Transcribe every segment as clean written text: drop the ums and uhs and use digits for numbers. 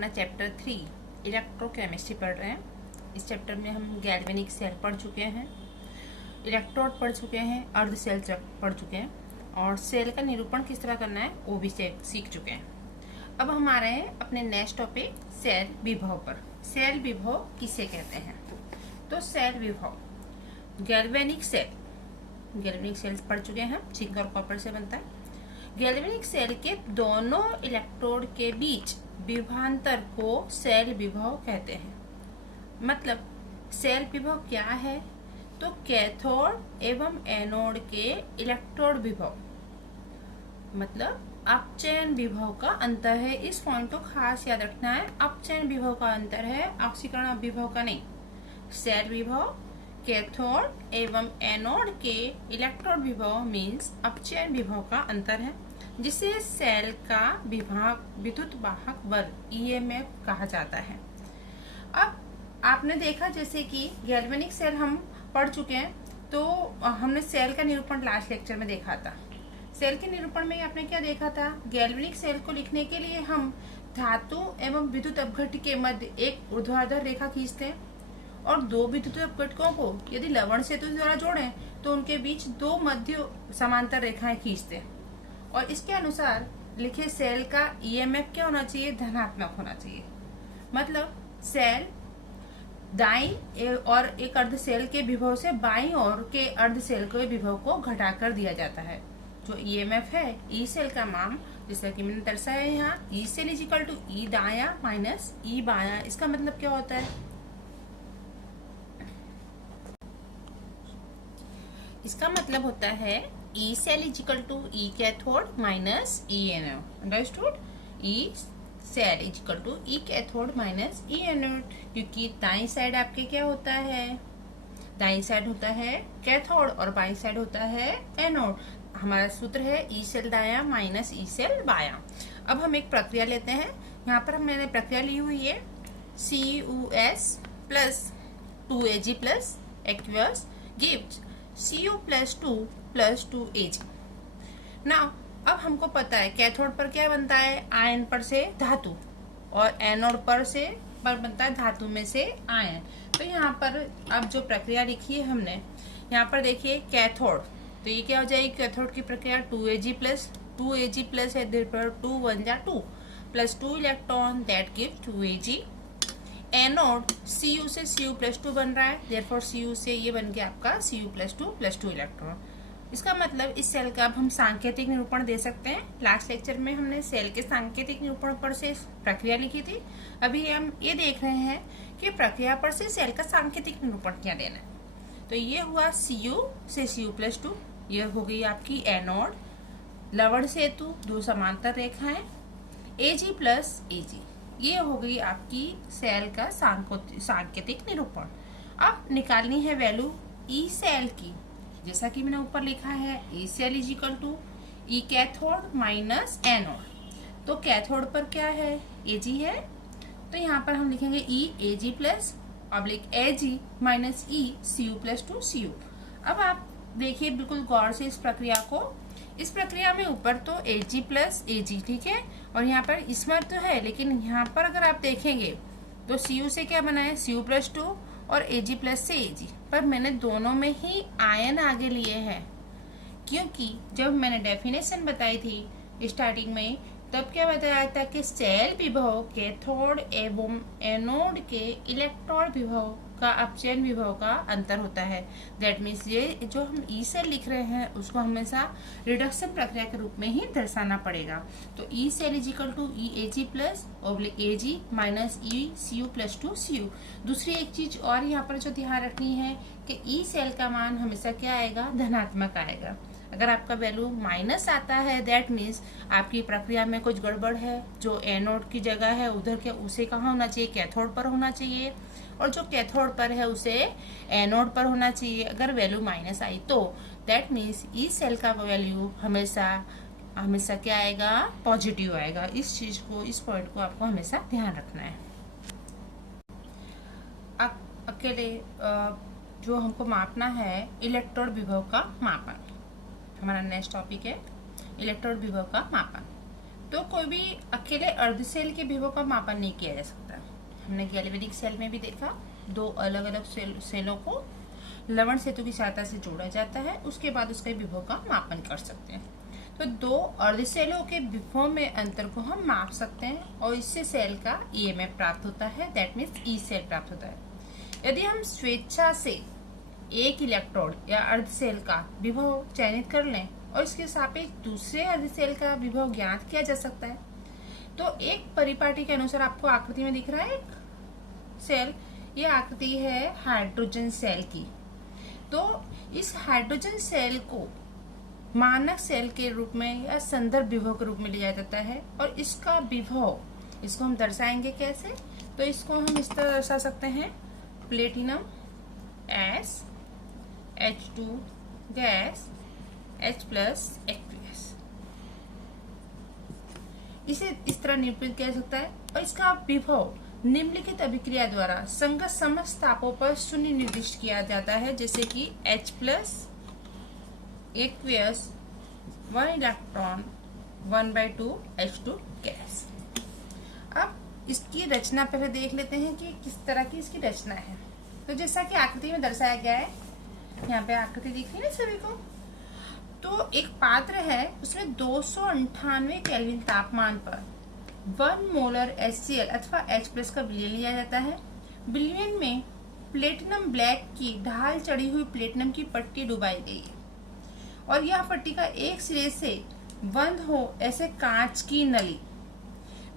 अपना chapter 3 electrochemistry पढ़ रहे हैं। इस चैप्टर में हम गैल्वेनिक सेल पढ़ चुके हैं, इलेक्ट्रोड पढ़ चुके हैं, अर्ध सेल पढ़ चुके हैं और सेल का निरूपण किस तरह करना है वो भी सीख चुके हैं। अब हम आ रहे हैं अपने नेक्स्ट टॉपिक सेल विभव पर। सेल विभव किसे कहते हैं? तो सेल विभव गैल्वेनिक सेल पढ़ चुके हैं, जिंक और कॉपर से बनता है। गैल्वेनिक सेल के दोनों इलेक्ट्रोड के बीच विभवांतर को सेल विभव कहते हैं। मतलब सेल विभव क्या है? तो कैथोड एवं एनोड के इलेक्ट्रोड विभव, मतलब अपचयन विभव का अंतर है। इस पॉइंट को खास याद रखना है, अपचयन विभव का अंतर है, ऑक्सीकरण विभव का नहीं। सेल विभव कैथोड एवं एनोड के इलेक्ट्रोड विभव मीन्स अपचयन विभव का अंतर है, जिसे सेल का विद्युत वाहक बल EMF कहा जाता है। अब आपने देखा जैसे कि गैल्वेनिक सेल हम पढ़ चुके हैं, तो हमने सेल का निरूपण लास्ट लेक्चर में देखा था। सेल के निरूपण में आपने क्या देखा था? गैल्वेनिक सेल को लिखने के लिए हम धातु एवं विद्युत अपघट्य के मध्य एक ऊर्ध्वाधर रेखा खींचते हैं और दो विद्युत अपघटकों को यदि लवण सेतु द्वारा जोड़ें तो उनके बीच दो मध्य समांतर रेखाएं खींचते हैं और इसके अनुसार लिखे सेल का EMF क्या होना चाहिए? धनात्मक होना चाहिए। मतलब सेल दाईं और एक अर्ध सेल के विभव से बाईं ओर के अर्ध सेल के विभव को घटाकर दिया जाता है। जो EMF है ई सेल का मान, जैसा कि मैंने दर्शाया यहाँ, E cell is equal to E दायां माइनस ई बायां। इसका मतलब क्या होता है? इसका मतलब होता है E cell is equal to E cathode minus E anode. Understood? E cell is equal to E cathode minus E anode, क्योंकि दाईं साइड आपके क्या होता है? दाईं साइड होता है कैथोड और बाईं साइड होता है एनोड। हमारा सूत्र है ई सेल दायां माइनस ई सेल बायां। अब हम एक प्रक्रिया लेते हैं। यहाँ पर मैंने प्रक्रिया ली हुई है CuS plus 2Ag plus aqueous gives Cu plus 2 plus 2Ag। Now अब हमको पता है कैथोड पर क्या बनता है? आयन पर से धातु, और एनोड पर बनता है धातु में से आयन। तो यहाँ पर अब जो प्रक्रिया लिखी है हमने, यहाँ पर देखिए कैथोड, तो ये क्या हो जाएगी? कैथोड की प्रक्रिया 2Ag प्लस है, 2 1 जा 2 plus 2 electron that give 2Ag। Anode Cu से Cu प्लस 2 बन रहा है, देयरफॉर Cu से ये बन गया आपका Cu प्लस 2 इलेक्ट्रॉन। इसका मतलब इस सेल का अब हम सांकेतिक निरूपण दे सकते हैं। लास्ट लेक्चर में हमने सेल के सांकेतिक निरूपण पर से प्रक्रिया लिखी थी। अभी हम ये देख रहे हैं कि प्रक्रिया पर से सेल का सांकेतिक निरूपण क्या देना है। तो ये हुआ Cu से Cu प्लस 2, ये हो गई आपकी एनोड, लवण सेतु, दो समांतर रेखाएं, Ag प्लस Ag, ये हो गई आपकी सेल का सांकेतिक निरूपण। अब निकालनी है वैल्यू ई सेल की, जैसा कि मैंने ऊपर लिखा है E cell is equal to E cathode minus anode. तो कैथोड पर क्या है? Ag है, तो यहाँ पर हम लिखेंगे ई Ag plus Ag minus E Cu plus 2 Cu। अब आप देखिए बिल्कुल गौर से इस प्रक्रिया को। इस प्रक्रिया में ऊपर तो Ag प्लस Ag, ठीक है, और यहाँ पर इसमें तो है, लेकिन यहाँ पर अगर आप देखेंगे तो Cu से क्या बना है? Cu प्लस 2 और Ag प्लस से Ag, पर मैंने दोनों में ही आयन आगे लिए हैं, क्योंकि जब मैंने डेफिनेशन बताई थी स्टार्टिंग में, तब क्या बताया था कि सेल विभव कैथोड एवं एनोड के इलेक्ट्रोड विभव का अपचयन विभव का अंतर होता है। दैट मीन्स ये जो हम ई सेल लिख रहे हैं उसको हमेशा रिडक्शन प्रक्रिया के रूप में ही दर्शाना पड़ेगा। तो E cell is equal to E Ag plus Ag minus E Cu plus 2 Cu। दूसरी एक चीज और यहाँ पर जो ध्यान रखनी है कि ई सेल का मान हमेशा क्या आएगा? धनात्मक आएगा। अगर आपका वैल्यू माइनस आता है, दैट मीन्स आपकी प्रक्रिया में कुछ गड़बड़ है। जो एनोड की जगह है उधर के उसे कहाँ होना चाहिए? कैथोड पर होना चाहिए, और जो कैथोड पर है उसे एनोड पर होना चाहिए। अगर वैल्यू माइनस आई तो दैट मीन्स ई सेल का वैल्यू हमेशा क्या आएगा? पॉजिटिव आएगा। इस चीज को, इस पॉइंट को आपको हमेशा ध्यान रखना है। अकेले जो हमको मापना है इलेक्ट्रोड विभव का मापन, हमारा नेक्स्ट टॉपिक है इलेक्ट्रोड विभव का मापन। तो कोई भी अकेले अर्ध सेल के विभव का मापन नहीं किया जा सकता। हमने गैल्वेनिक सेल में भी देखा, दो अलग अलग सेलों को लवण सेतु की सहायता से जोड़ा जाता है, उसके बाद उसके विभव का मापन कर सकते हैं। तो दो अर्ध सेलों के विभव में अंतर को हम माप सकते हैं और इससे सेल का ईएमएफ प्राप्त होता है, दैट मीन्स ई सेल प्राप्त होता है। यदि हम स्वेच्छा से एक इलेक्ट्रोड या अर्ध सेल का विभव चयनित कर लें और इसके सापेक्ष दूसरे अर्ध सेल का विभव ज्ञात किया जा सकता है। तो एक परिपाटी के अनुसार आपको आकृति में दिख रहा है एक सेल, ये आकृति है हाइड्रोजन सेल की। तो इस हाइड्रोजन सेल को मानक सेल के रूप में या संदर्भ विभव के रूप में लिया जाता है और इसका विभव, इसको हम दर्शाएंगे कैसे, तो इसको हम इस तरह दर्शा सकते हैं, platinum S H2 gas H plus aqueous, इसे इस तरह निरूपित किया जा सकता है। और इसका विभव निम्नलिखित अभिक्रिया द्वारा संगत समस्त तापों पर शून्य निर्दिष्ट किया जाता है, जैसे कि H plus aqueous 1 electron 1/2 H2 gas. अब इसकी रचना पहले देख लेते हैं कि किस तरह की इसकी रचना है। तो जैसा कि आकृति में दर्शाया गया है, यहाँ पे आकृति दिख रही है सभी को। तो एक पात्र है, उसमें 298 केल्विन तापमान पर 1 मोलर HCl अथवा H प्लस का विलयन लिया जाता है। विलयन में प्लेटिनम ब्लैक की ढाल चढ़ी हुई प्लेटिनम की पट्टी डुबाई गई है और यह पट्टी का एक सिरे से बंद हो ऐसे कांच की नली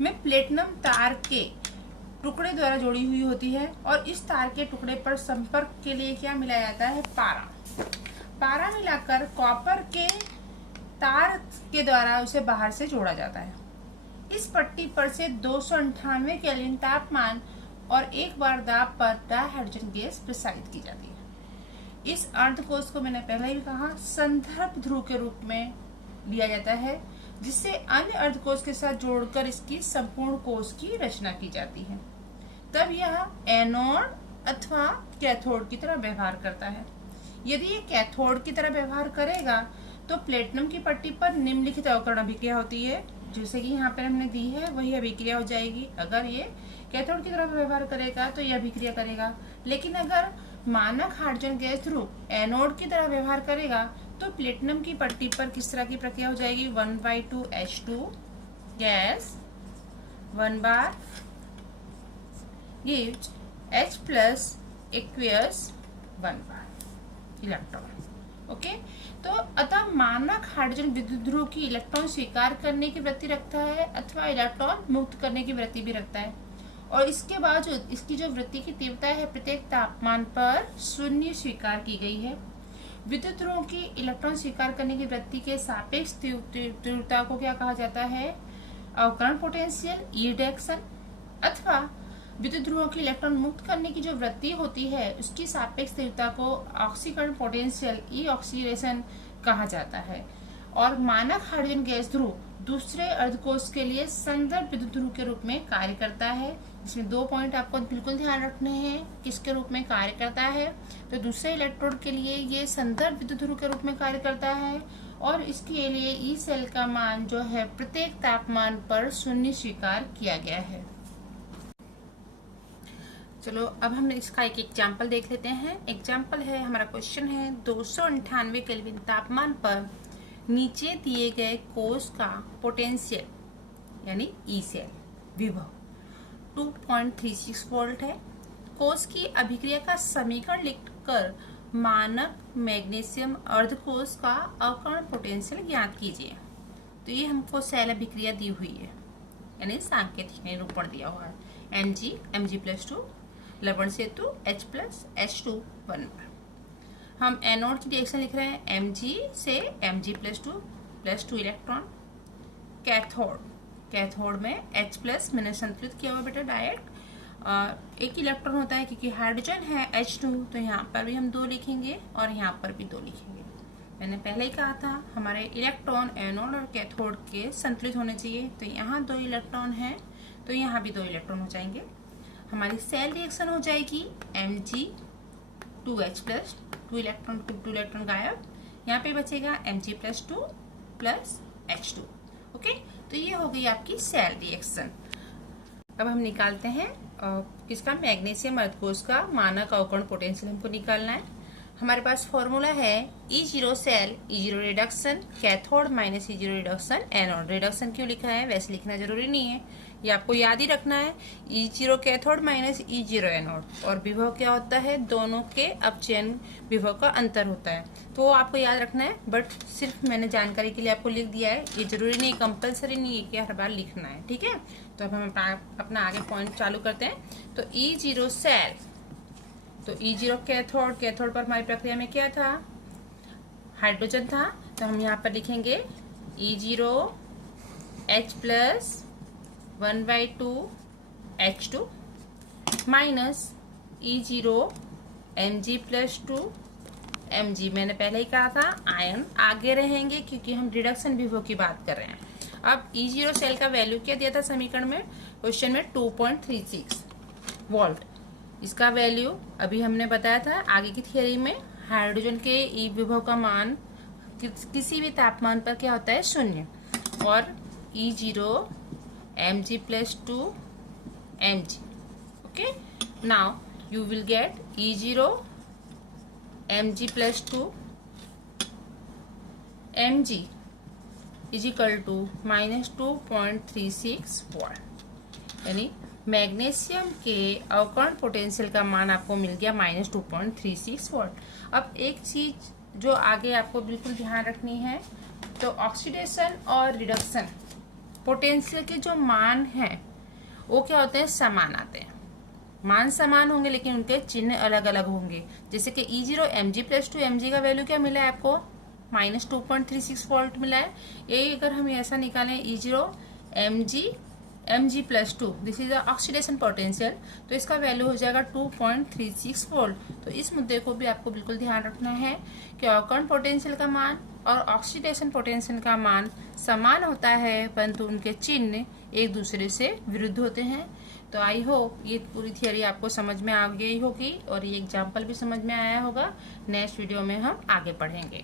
में प्लेटिनम तार के टुकड़े द्वारा जोड़ी हुई होती है और इस तार के टुकड़े पर संपर्क के लिए क्या मिलाया जाता है, पारा। पारा मिलाकर कॉपर के तार के द्वारा उसे बाहर से जोड़ा जाता है। इस पट्टी पर से 298 केल्विन तापमान और एक बार दाब पर डाइहाइड्रोजन गैस प्रसारित की जाती है। इस अर्धकोश को मैंने पहले ही कहा संदर्भ ध्रुव के रूप में लिया जाता है, जिससे अन्य अर्धकोश के साथ जोड़कर इसकी संपूर्ण कोश की रचना की जाती है। तब यह एनोड अथवा कैथोड की तरह व्यवहार करता है। यदि ये कैथोड की तरह व्यवहार करेगा तो प्लेटिनम की पट्टी पर निम्नलिखित अवकरण अभिक्रिया होती है, जैसे कि यहाँ पर हमने दी है वही अभिक्रिया हो जाएगी। अगर ये कैथोड की तरह व्यवहार करेगा तो यह अभिक्रिया करेगा, लेकिन अगर मानक हाइड्रोजन गैस ध्रुव एनोड की तरह व्यवहार करेगा तो प्लेटिनम की पट्टी पर किस तरह की प्रक्रिया हो जाएगी, 1/2 H2 गैस 1 बार gives H प्लस एक्वियस 1 बार इलेक्ट्रॉन। ओके, तो अतः मानक हाइड्रोजन विद्युत ध्रुव की इलेक्ट्रॉन स्वीकार करने की वृत्ति रखता है अथवा इलेक्ट्रॉन मुक्त करने की वृत्ति भी रखता है, और इसके बावजूद इसकी जो वृत्ति की तीव्रता है प्रत्येक तापमान पर शून्य स्वीकार की गई है। विद्युत ध्रुवों की इलेक्ट्रॉन स्वीकार करने की वृत्ति के सापेक्ष तीव्रता को क्या कहा जाता है, अवकरण पोटेंशियल ईरेक्शन, अथवा विद्युत ध्रुवों की इलेक्ट्रॉन मुक्त करने की जो वृत्ति होती है उसकी सापेक्ष तीव्रता को ऑक्सीकरण पोटेंशियल ई ऑक्सीडेशन कहा जाता है। और मानक हाइड्रोजन गैस ध्रुव दूसरे अर्धकोश के लिए संदर्भ विद्युत ध्रुव के रूप में कार्य करता है। इसमें 2 पॉइंट आपको बिल्कुल ध्यान रखने हैं, किसके रूप में कार्य करता है, तो दूसरे इलेक्ट्रोड के लिए ये संदर्भ विद्युत ध्रुव के रूप में कार्य करता है और इसके लिए ई सेल का मान जो है प्रत्येक तापमान पर शून्य स्वीकार किया गया है। चलो अब हम इसका एक एग्जाम्पल देख लेते हैं। एग्जाम्पल है, हमारा क्वेश्चन है 298 केल्विन तापमान पर नीचे दिए गए कोश का पोटेंशियल यानी ई सेल विभव 2.36 वोल्ट है। कोश की अभिक्रिया का समीकरण लिखकर मानक मैग्नीशियम अर्धकोश का अवकरण पोटेंशियल ज्ञात कीजिए। तो ये हमको सेल अभिक्रिया दी हुई है, यानी सांकेतिक निरूपण दिया हुआ है, Mg+2 लवण सेतु H प्लस H2 1 बार। हम एनोड की रिएक्शन लिख रहे हैं, Mg से Mg+2 इलेक्ट्रॉन। कैथोड में H प्लस मैंने संतुलित किया हुआ बेटा डायरेक्ट, एक इलेक्ट्रॉन होता है क्योंकि हाइड्रोजन है H2, तो यहाँ पर भी हम 2 लिखेंगे और यहाँ पर भी 2 लिखेंगे। मैंने पहले ही कहा था हमारे इलेक्ट्रॉन एनोड और कैथोड के संतुलित होने चाहिए, तो यहाँ 2 इलेक्ट्रॉन हैं तो यहाँ भी 2 इलेक्ट्रॉन हो जाएंगे। हमारी सेल रिएक्शन हो जाएगी Mg2H प्लस 2 इलेक्ट्रॉन गायब, यहाँ पे बचेगा Mg+2 प्लस H2। ओके, तो ये हो गई आपकी सेल रिएक्शन। अब हम निकालते हैं किसका, मैग्नीशियम अर्धकोश का मानक अवकर्ण पोटेंशियल हमको निकालना है। हमारे पास फॉर्मूला है E0 cell E0 reduction cathode minus E0 reduction anode. Reduction क्यों लिखा है, वैसे लिखना जरूरी नहीं है, ये आपको याद ही रखना है। E0 cathode minus E0 anode. और विभव क्या होता है, दोनों के अपचयन विभव का अंतर होता है, तो आपको याद रखना है। बट सिर्फ मैंने जानकारी के लिए आपको लिख दिया है, ये जरूरी नहीं, कंपलसरी नहीं है कि हर बार लिखना है, ठीक है। तो अब हम अपना आगे पॉइंट चालू करते हैं। तो E0 सेल, तो E0 कैथोड, कैथोड पर हमारी प्रक्रिया में क्या था, हाइड्रोजन था, तो हम यहाँ पर लिखेंगे E0 H plus 1/2 H2 minus E0 Mg plus 2 Mg। मैंने पहले ही कहा था आयन आगे रहेंगे क्योंकि हम रिडक्शन विभव की बात कर रहे हैं। अब E0 सेल का वैल्यू क्या दिया था समीकरण में, क्वेश्चन में 2.36 वोल्ट। इसका वैल्यू अभी हमने बताया था आगे की थियरी में, हाइड्रोजन के ई विभव का मान किसी भी तापमान पर क्या होता है, शून्य। और E0 Mg plus 2 Mg। Okay, now you will get E0 Mg plus 2 Mg is equal to minus 2.36 volt. यानी मैग्नीशियम के अवकर्ण पोटेंशियल का मान आपको मिल गया माइनस 2.36 वोल्ट। अब एक चीज जो आगे आपको बिल्कुल ध्यान रखनी है, तो ऑक्सीडेशन और रिडक्शन पोटेंशियल के जो मान हैं वो क्या होते हैं, समान आते हैं। मान समान होंगे लेकिन उनके चिन्ह अलग अलग होंगे। जैसे कि E0 Mg प्लस 2 Mg का वैल्यू क्या मिला है आपको, माइनस 2.36 वोल्ट मिला है। यही अगर हम ऐसा निकालें E0 Mg plus 2, this is oxidation potential, तो इसका वैल्यू हो जाएगा 2.36 वोल्ट। तो इस मुद्दे को भी आपको बिल्कुल ध्यान रखना है कि अवकर्ण पोटेंशियल का मान और ऑक्सीडेशन पोटेंशियल का मान समान होता है, परंतु उनके चिन्ह एक दूसरे से विरुद्ध होते हैं। तो आई होप ये पूरी थियरी आपको समझ में आ गई होगी और ये एग्जाम्पल भी समझ में आया होगा। नेक्स्ट वीडियो में हम आगे पढ़ेंगे।